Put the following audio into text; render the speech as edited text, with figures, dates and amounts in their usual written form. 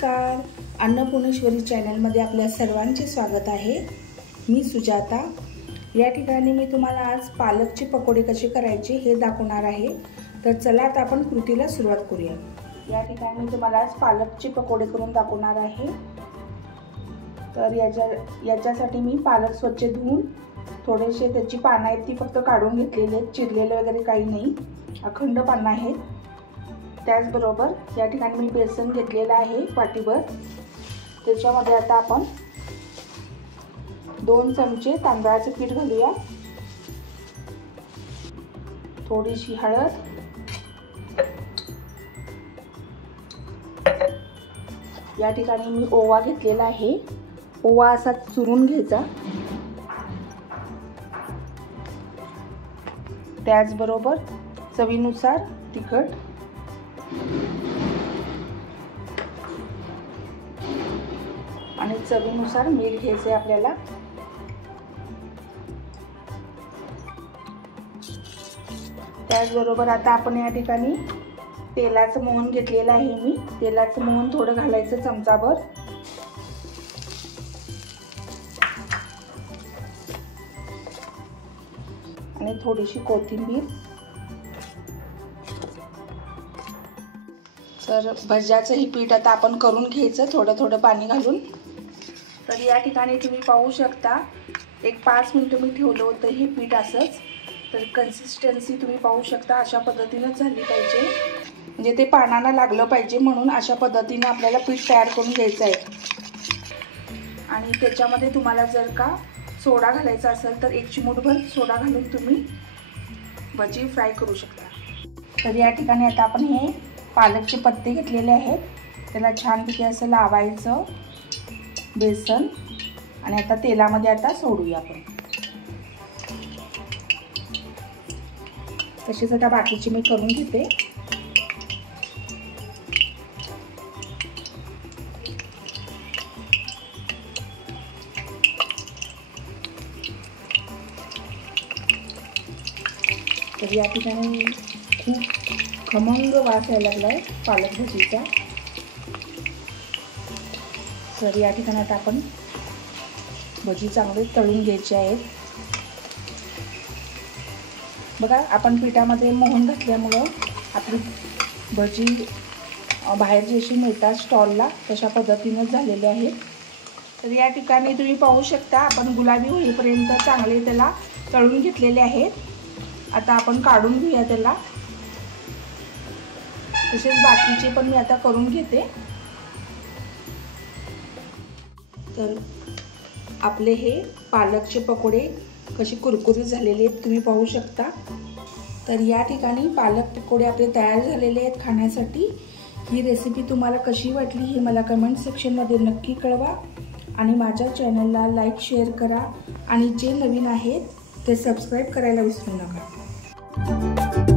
नमस्कार, अन्नपूर्णेश्वरी चॅनलमध्ये आपल्या सर्वांचे स्वागत आहे। मी सुजाता। या ठिकाणी मी तुम्हाला आज पालकचे पकोडे कसे करायचे हे दाखवणार आहे। तर चला आता आपण कृतीला सुरुवात करूया। या ठिकाणी मी तुम्हाला आज पालकचे पकोडे करून दाखवणार आहे। तर याच्यासाठी मी पालक स्वच्छ धुवून थोडेसे त्याची पानं आहेत ती फक्त काढून घेतलेले आहेत, चिरलेले वगैरे काही नाही, अखंड पानं आहेत। त्याचबरोबर या ठिकाणी मी बेसन घेतलेला आहे वाटीभर। त्याच्यामध्ये आता आपण 2 चमचे तांदळाचे पीठ घालूया, थोडीशी हळद, या ठिकाणी मी ओवा घेतलेला आहे। ओवा असा चुरून घ्यायचा। त्याचबरोबर चवीनुसार तिखट, आणि चवीनुसार मीठ घ्यायचे आपल्याला। त्याचबरोबर आता आपण या ठिकाणी तेलाचं मोहन घेतलेलं आहे। मी तेलाचं मोहन थोडं घालायचं चमचाभर, आणि थोडीशी कोथिंबीर। तर भज्याचं ही पीठ आता आपण करून घ्यायचं थोडं थोडं पाणी घालून। तर या ठिकाणी तुम्ही पाहू शकता एक 5 मिनिटं मी ठेवलं होतं हे पीठ असंच। तर कन्सिस्टन्सी तुम्ही पाहू शकता अशा पद्धतीनेच झाली पाहिजे, म्हणजे ते पानांना लागलं पाहिजे, म्हणून अशा पद्धतीने आपल्याला पीठ तयार करून घ्यायचं आहे। आणि त्याच्यामध्ये तुम्हाला जर का सोडा घालायचा असेल तर 1 चिमूटभर सोडा घालून तुम्ही भजी फ्राय करू शकता। तर या ठिकाणी आता आपण हे पालकचे पत्ते घेतलेले आहेत, त्याला छानपैकी असं लावायचं बेसन, आणि आता तेलामध्ये आता सोडूया आपण। तसेच आता बाकीची मी करून घेते। तर या ठिकाणी खूप खमंग वास यायला लागलाय पालक भजीचा। तर या ठिकाणी आता आपण भजी चांगले तळून घ्यायचे आहेत। बघा, आपण पिठामध्ये मोहन घातल्यामुळं आपली भजी बाहेर जशी मिळतात स्टॉलला तशा पद्धतीनेच झालेले आहेत। तर या ठिकाणी तुम्ही पाहू शकता आपण गुलाबी होईपर्यंत चांगले त्याला तळून घेतलेले आहेत। आता आपण काढून घेऊया त्याला। तसेच बाकीचे पण मी आता करून घेते। तर आपले हे पालकचे पकोडे कसे कुरकुरीत झालेले आहेत तुम्ही पाहू शकता। तर या ठिकाणी पालक पकोडे आपले तयार झालेले आहेत खाण्यासाठी। ही रेसिपी तुम्हाला कशी वाटली हे मला कमेंट सेक्शनमध्ये नक्की कळवा, आणि माझ्या चॅनलला लाईक शेअर करा, आणि जे नवीन आहेत ते सबस्क्राईब करायला विसरू नका।